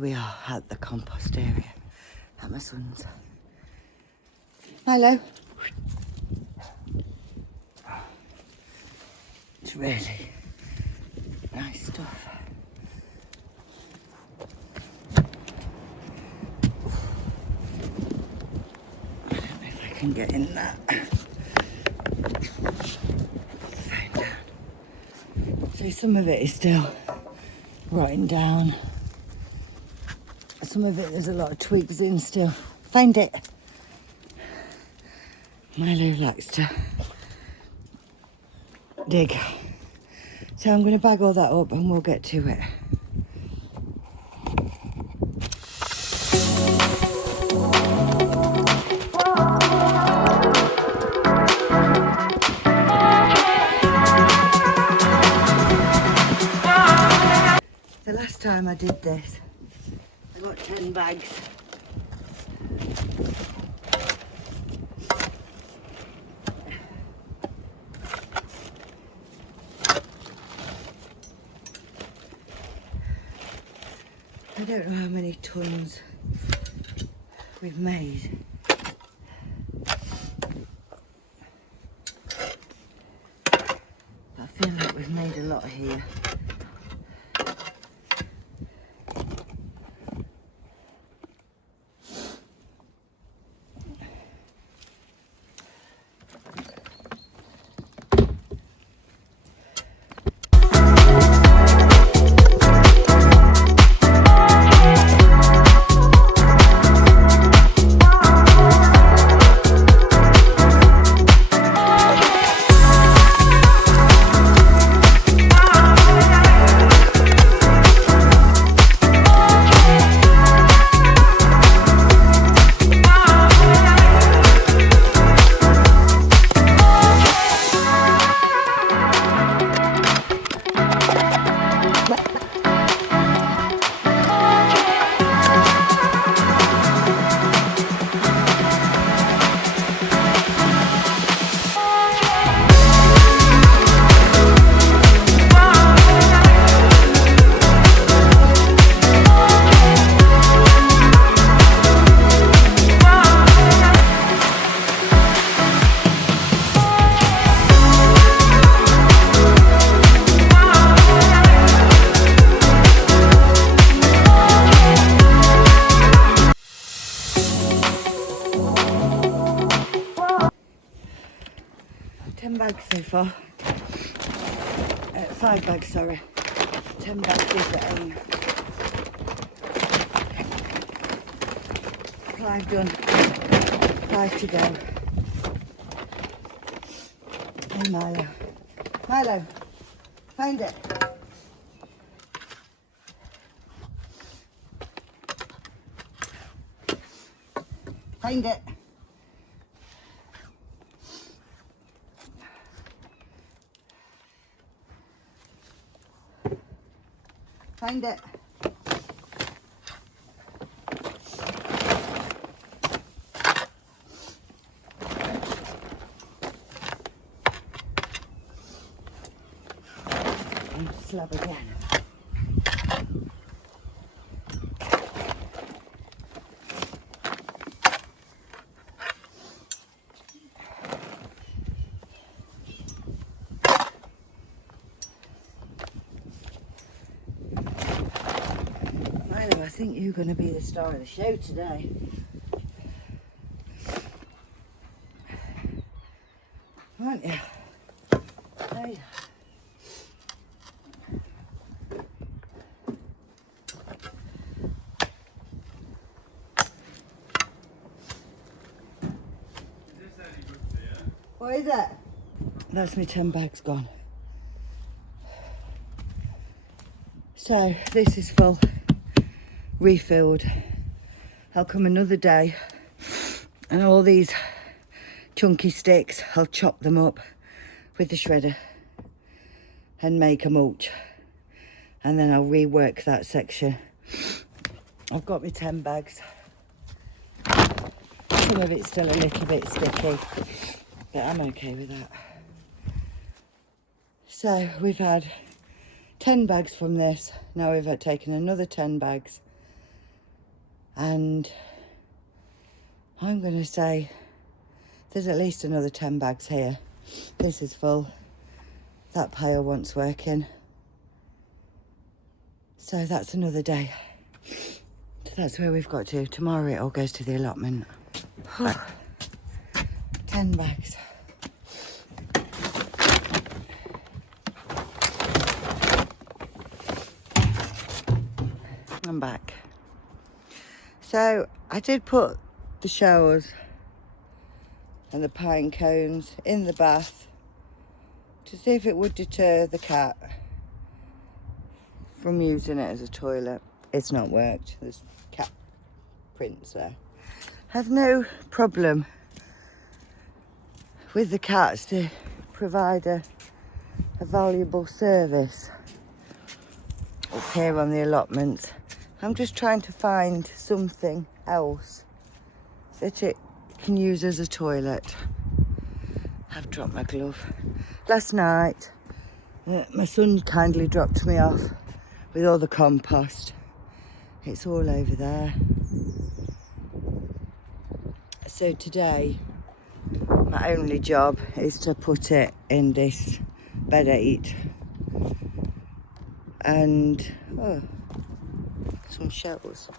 We are at the compost area at my son's. Milo. It's really nice stuff. I don't know if I can get in that. Put the phone down. So some of it is still rotting down. Some of it, there's a lot of twigs in still. Find it. Milo likes to dig. So I'm going to bag all that up and we'll get to it. The last time I did this, I got 10 bags. I don't know how many tons we've made. But I feel like we've made a lot here. So far, 5 bags, sorry. 10 bags is the aim. 5 done, 5 to go. Hey Milo. Milo, find it. Find it. Find it. And slab again. I think you're going to be the star of the show today. Aren't you? Hey. What is it? That's my 10 bags gone. So this is full. Refilled. I'll come another day and all these chunky sticks, I'll chop them up with the shredder and make a mulch, and then I'll rework that section. I've got my 10 bags. Some of it's still a little bit sticky, but I'm okay with that. So we've had 10 bags from this. Now we've taken another 10 bags And I'm going to say there's at least another 10 bags here. This is full. That pile wants working. So that's another day. So that's where we've got to. Tomorrow it all goes to the allotment. 10 bags. I'm back. So I did put the showers and the pine cones in the bath to see if it would deter the cat from using it as a toilet. It's not worked. There's cat prints there. Have no problem with the cats to provide a valuable service up here on the allotments. I'm just trying to find something else that it can use as a toilet. I've dropped my glove. Last night, my son kindly dropped me off with all the compost. It's all over there. So today, my only job is to put it in this bed 8 and some shells.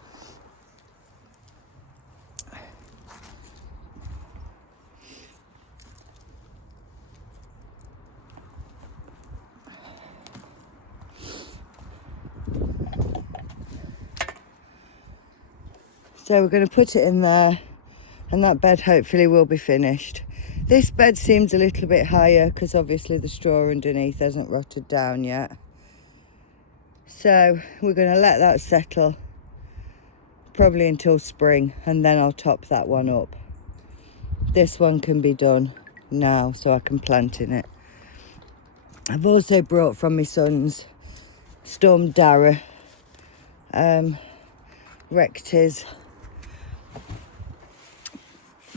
So we're going to put it in there, and that bed hopefully will be finished. This bed seems a little bit higher because obviously the straw underneath hasn't rotted down yet. So we're going to let that settle probably until spring, and then I'll top that one up. This one can be done now so I can plant in it. I've also brought from my son's Storm Dara wrecked his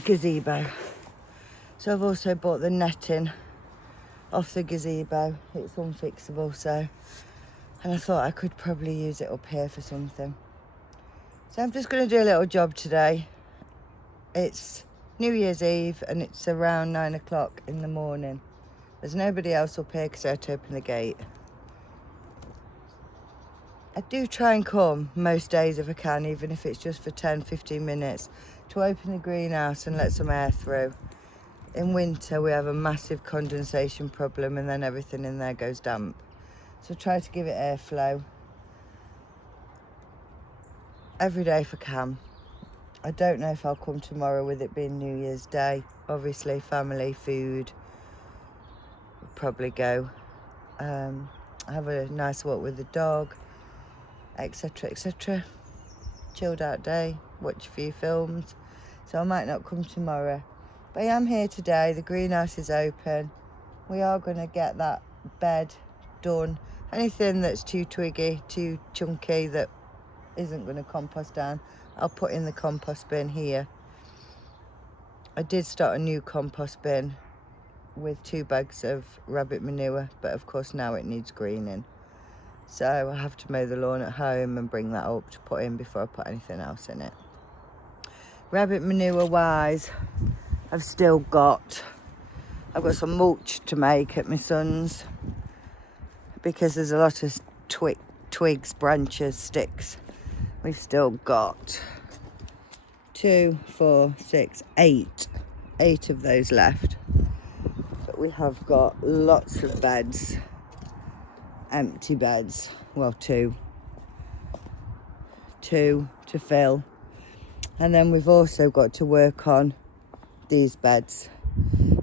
gazebo. So I've also bought the netting off the gazebo. It's unfixable, so, and I thought I could probably use it up here for something. So I'm just going to do a little job today. It's New Year's Eve and it's around 9 o'clock in the morning. There's nobody else up here because I had to open the gate. I do try and come most days if I can, even if it's just for 10-15 minutes, to open the greenhouse and let some air through. In winter we have a massive condensation problem and then everything in there goes damp. So try to give it airflow every day if I can. I don't know if I'll come tomorrow with it being New Year's Day. Obviously family, food, we'll probably go. Have a nice walk with the dog, etc, etc. Chilled out day, watch a few films. So I might not come tomorrow, but I am here today. The greenhouse is open. We are going to get that bed done. Anything that's too twiggy, too chunky, that isn't going to compost down, I'll put in the compost bin here. I did start a new compost bin with 2 bags of rabbit manure, but of course now it needs greening. So I have to mow the lawn at home and bring that up to put in before I put anything else in it. Rabbit manure wise, I've got some mulch to make at my son's because there's a lot of twigs, branches, sticks. We've still got 2, 4, 6, 8 of those left. But we have got lots of beds, empty beds. Well, two to fill. And then we've also got to work on these beds.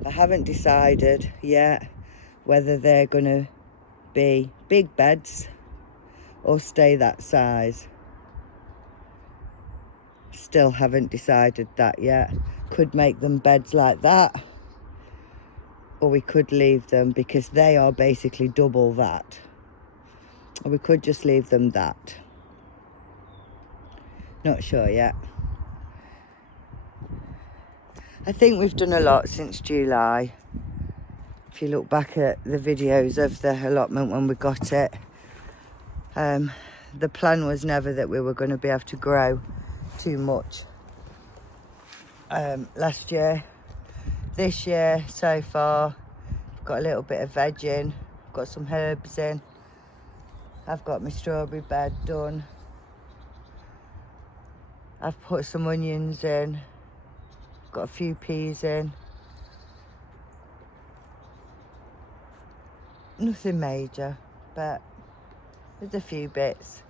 I haven't decided yet whether they're going to be big beds or stay that size. Still haven't decided that yet. Could make them beds like that, or we could leave them because they are basically double that, or we could just leave them that. Not sure yet. I think we've done a lot since July. If you look back at the videos of the allotment when we got it, the plan was never that we were going to be able to grow too much last year. This year so far, I've got a little bit of veg in, got some herbs in. I've got my strawberry bed done. I've put some onions in, got a few peas in. Nothing major, but there's a few bits.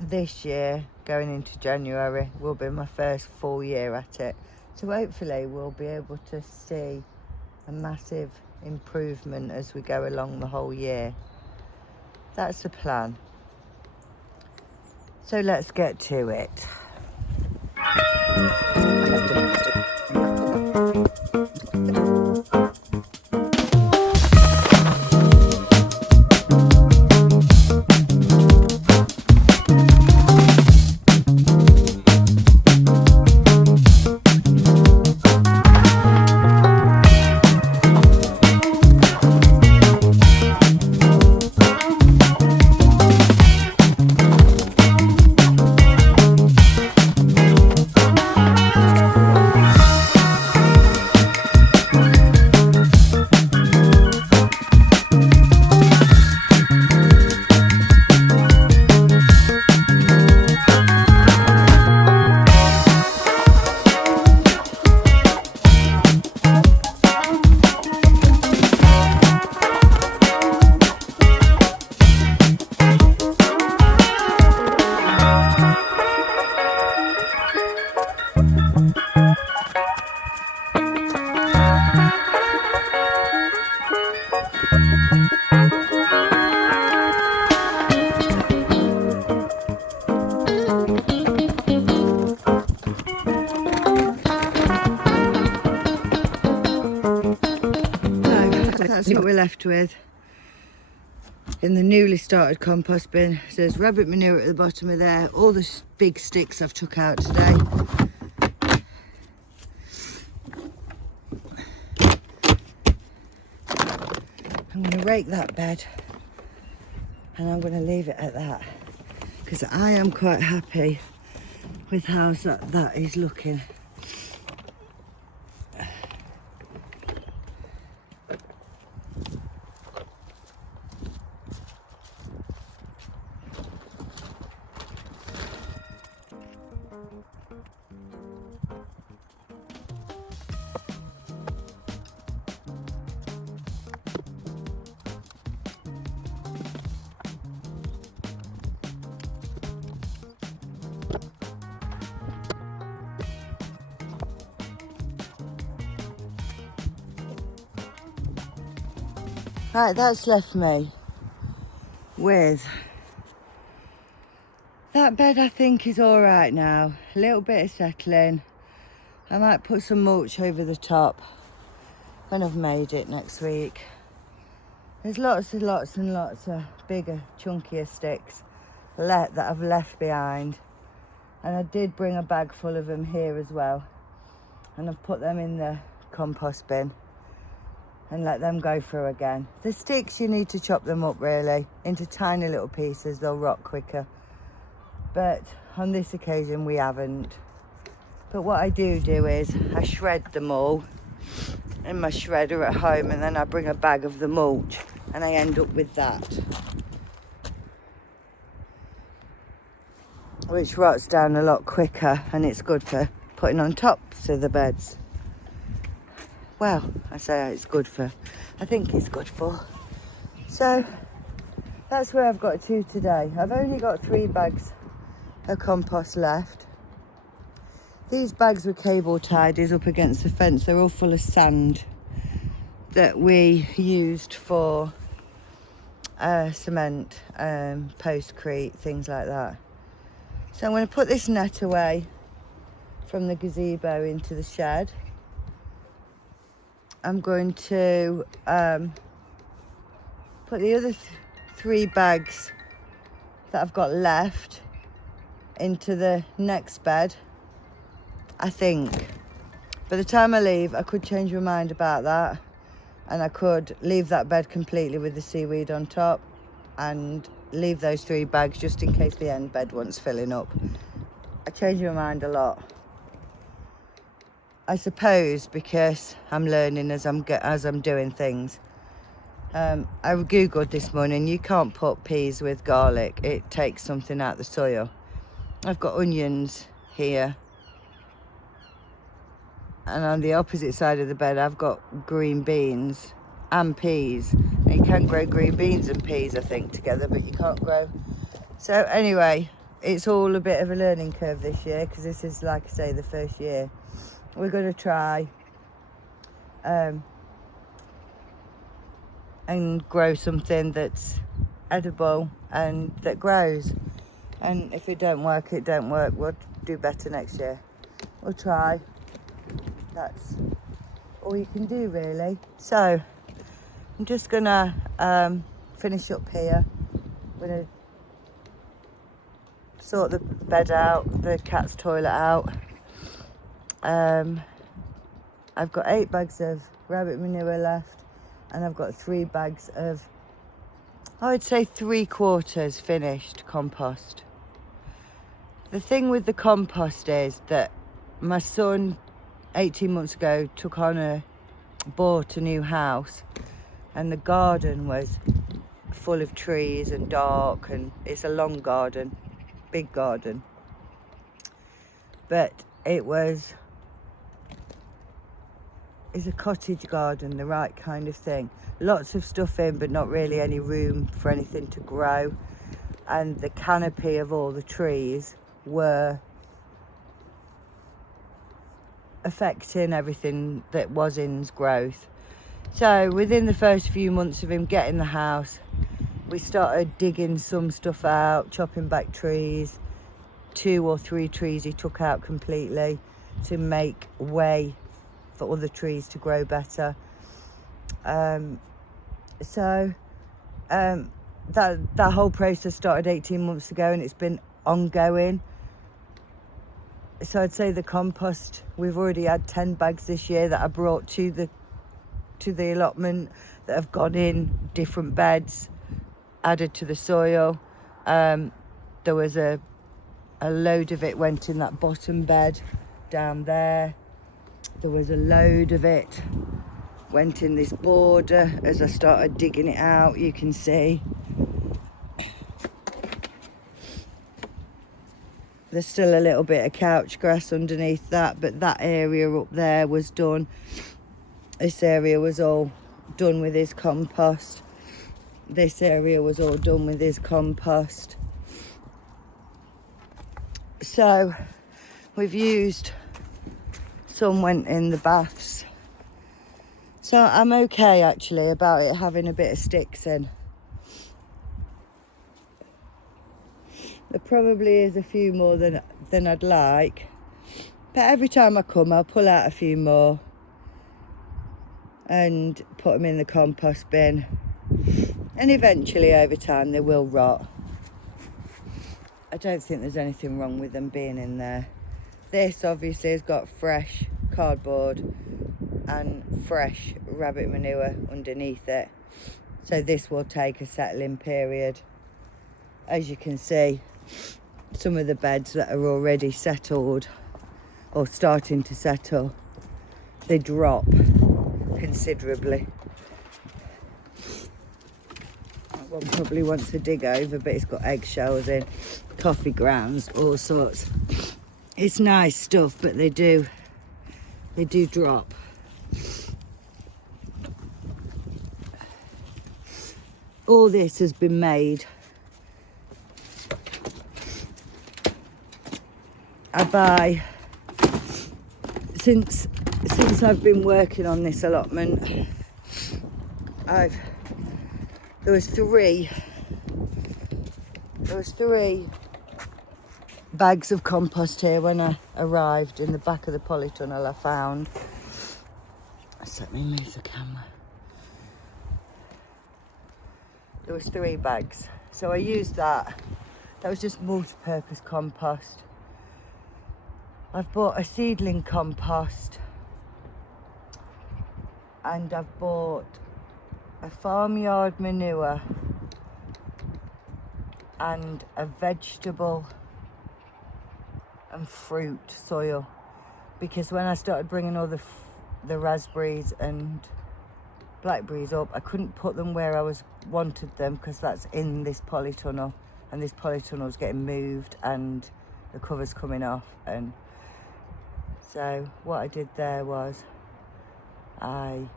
This year, going into January, will be my first full year at it. So hopefully we'll be able to see a massive improvement as we go along the whole year. That's the plan. So let's get to it. That's what we're left with in the newly started compost bin. So there's rabbit manure at the bottom of there, all the big sticks I've took out today. I'm going to rake that bed and I'm going to leave it at that, because I am quite happy with how that is looking. Right, that's left me with that bed. I think is all right now. A little bit of settling. I might put some mulch over the top when I've made it next week. There's lots and lots of bigger, chunkier sticks that I've left behind. And I did bring a bag full of them here as well. And I've put them in the compost bin and let them go through again. The sticks, you need to chop them up really into tiny little pieces. They'll rot quicker. But on this occasion we haven't. But what I do is I shred them all in my shredder at home, and then I bring a bag of the mulch and I end up with that, which rots down a lot quicker, and it's good for putting on tops of the beds. Well, I say it's good for, I think it's good for. So that's where I've got to today. I've only got 3 bags of compost left. These bags were cable tied up against the fence. They're all full of sand that we used for cement, postcrete, things like that. So I'm going to put this net away from the gazebo into the shed. I'm going to put the other 3 bags that I've got left into the next bed, I think. By the time I leave, I could change my mind about that, and I could leave that bed completely with the seaweed on top and leave those 3 bags just in case the end bed wants filling up. I change my mind a lot. I suppose because I'm learning as I'm doing things. I googled this morning, you can't put peas with garlic. It takes something out of the soil. I've got onions here. And on the opposite side of the bed, I've got green beans and peas. Now, you can grow green beans and peas, I think, together, but you can't grow. So anyway, it's all a bit of a learning curve this year, because this is, like I say, the first year. We're going to try and grow something that's edible and that grows. And if it don't work, it don't work. We'll do better next year. We'll try. That's all you can do, really. So I'm just gonna finish up here. I'm gonna sort the bed out, the cat's toilet out. I've got 8 bags of rabbit manure left, and I've got 3 bags of, I would say 3/4 finished compost. The thing with the compost is that my son 18 months ago bought a new house, and the garden was full of trees and dark, and it's a long garden, big garden, but it's a cottage garden, the right kind of thing. Lots of stuff in, but not really any room for anything to grow. And the canopy of all the trees were affecting everything that was in's growth. So within the first few months of him getting the house, we started digging some stuff out, chopping back trees. 2 or 3 trees he took out completely to make way for other trees to grow better. That whole process started 18 months ago, and it's been ongoing. So I'd say the compost, we've already had 10 bags this year that I brought to the allotment that have gone in different beds, added to the soil. There was a load of it went in that bottom bed down there. There was a load of it went in this border. As I started digging it out, you can see there's still a little bit of couch grass underneath that, but that area up there was done. This area was all done with his compost. This area was all done with his compost. So we've used, some went in the baths. So I'm okay actually about it having a bit of sticks in. There probably is a few more than I'd like, but every time I come I'll pull out a few more and put them in the compost bin, and eventually over time they will rot. I don't think there's anything wrong with them being in there. This obviously has got fresh cardboard and fresh rabbit manure underneath it, so this will take a settling period. As you can see, some of the beds that are already settled or starting to settle, they drop considerably. That one probably wants to dig over, but it's got eggshells in, coffee grounds, all sorts. It's nice stuff, but they do drop. All this has been made since I've been working on this allotment. There was three bags of compost here when I arrived in the back of the polytunnel I found. Just let me move the camera. There was 3 bags, so I used that. That was just multi-purpose compost. I've bought a seedling compost, and I've bought a farmyard manure and a vegetable and fruit soil, because when I started bringing all the raspberries and blackberries up, I couldn't put them where I wanted them, because that's in this polytunnel, and this polytunnel is getting moved and the cover's coming off. And so what I did there was I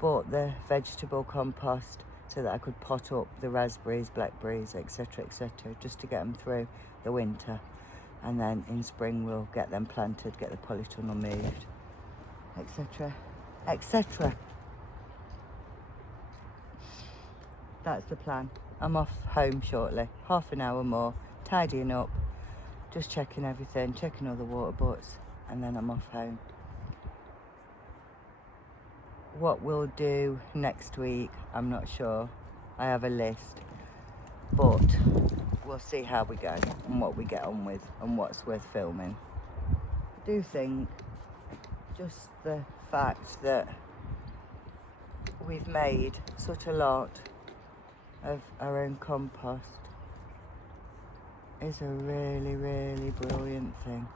bought the vegetable compost so that I could pot up the raspberries, blackberries, etc., just to get them through the winter. And then in spring we'll get them planted, get the polytunnel moved, etc. That's the plan. I'm off home shortly, half an hour more, tidying up, just checking everything, checking all the water butts, and then I'm off home. What we'll do next week, I'm not sure. I have a list, but we'll see how we go and what we get on with and what's worth filming. I do think just the fact that we've made such a lot of our own compost is a really, really brilliant thing.